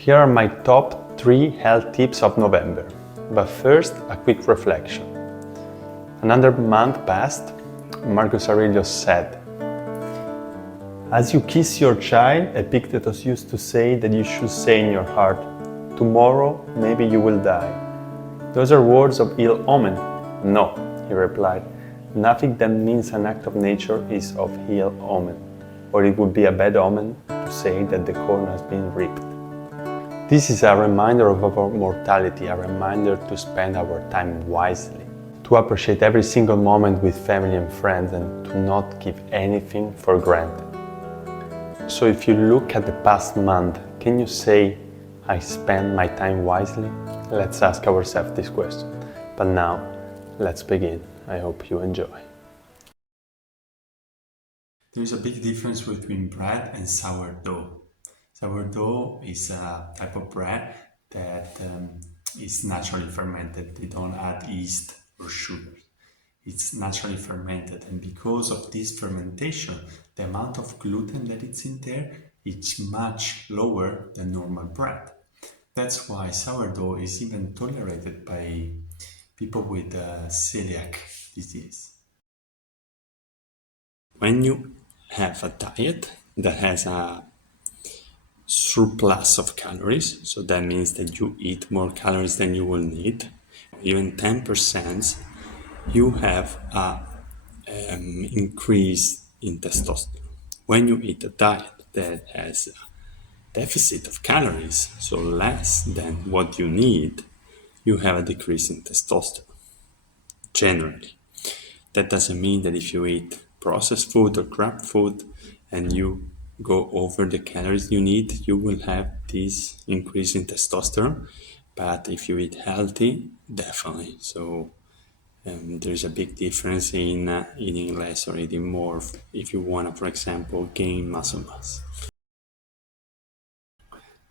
Here are my top 3 health tips of November. But first, a quick reflection. Another month passed. Marcus Aurelius said, "As you kiss your child, Epictetus used to say that you should say in your heart, 'Tomorrow maybe you will die.' Those are words of ill omen." "No," he replied, "nothing that means an act of nature is of ill omen, or it would be a bad omen to say that the corn has been reaped." This is a reminder of our mortality, a reminder to spend our time wisely, to appreciate every single moment with family and friends, and to not give anything for granted. So if you look at the past month, can you say, "I spent my time wisely"? Let's ask ourselves this question. But now, let's begin. I hope you enjoy. There is a big difference between bread and sourdough. Sourdough is a type of bread that is naturally fermented. They don't add yeast or sugar. It's naturally fermented, and because of this fermentation, the amount of gluten that it's in there is much lower than normal bread. That's why sourdough is even tolerated by people with celiac disease. When you have a diet that has a surplus of calories, so that means that you eat more calories than you will need, even 10%, you have a increase in testosterone. When you eat a diet that has a deficit of calories, so less than what you need, you have a decrease in testosterone, generally. That doesn't mean that if you eat processed food or crap food and you go over the calories you need, you will have this increase in testosterone. But if you eat healthy, definitely. So there's a big difference in eating less or eating more if you want to, for example, gain muscle mass.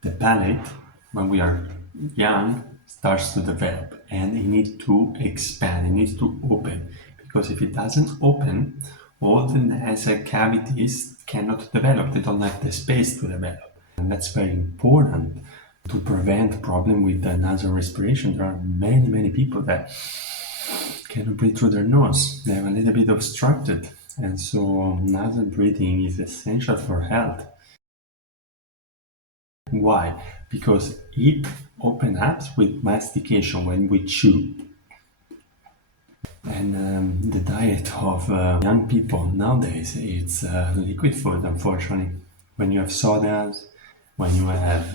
The palate, when we are young, starts to develop, and it needs to expand, it needs to open, because if it doesn't open, all the nasal cavities cannot develop, they don't have the space to develop. And that's very important to prevent problem with the nasal respiration. There are many people that cannot breathe through their nose. They have a little bit obstructed, and so nasal breathing is essential for health. Why? Because it opens up with mastication when we chew. And the diet of young people nowadays, it's liquid food, unfortunately. When you have sodas, when you have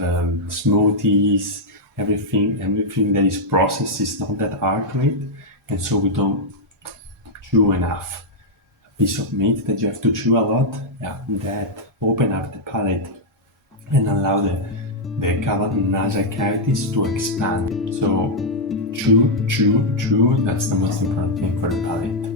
smoothies, everything that is processed is not that accurate, and so we don't chew enough. A piece of meat that you have to chew a lot, that open up the palate and allow the nasal cavities to expand. So chew, that's the most important thing for the palate.